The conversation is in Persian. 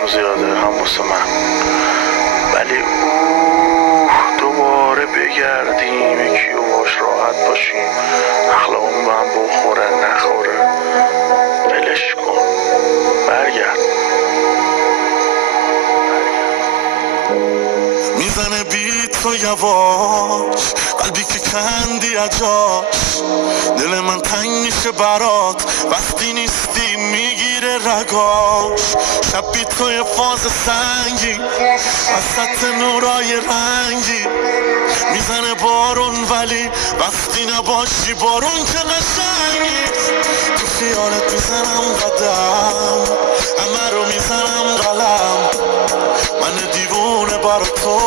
هم زیاده هم واسه من، ولی دوباره بگردیم یکی و باش راحت باشیم، اخلاقمون به هم بخوره نخوره، ولش کن، برگرد. میزنه بیت و یواش، قلبی که کندی اجاش، دل من تنگ میشه برات وقتی نیستی، میگیره رگاش. شب بی توی فاز سنگی وسط نورای رنگی، میزنه بارون ولی وقتی نباشی بارون که قشنگی. تو خیالت میزنم قدم، همه رو میزنم قلم، من دیوونه برا تو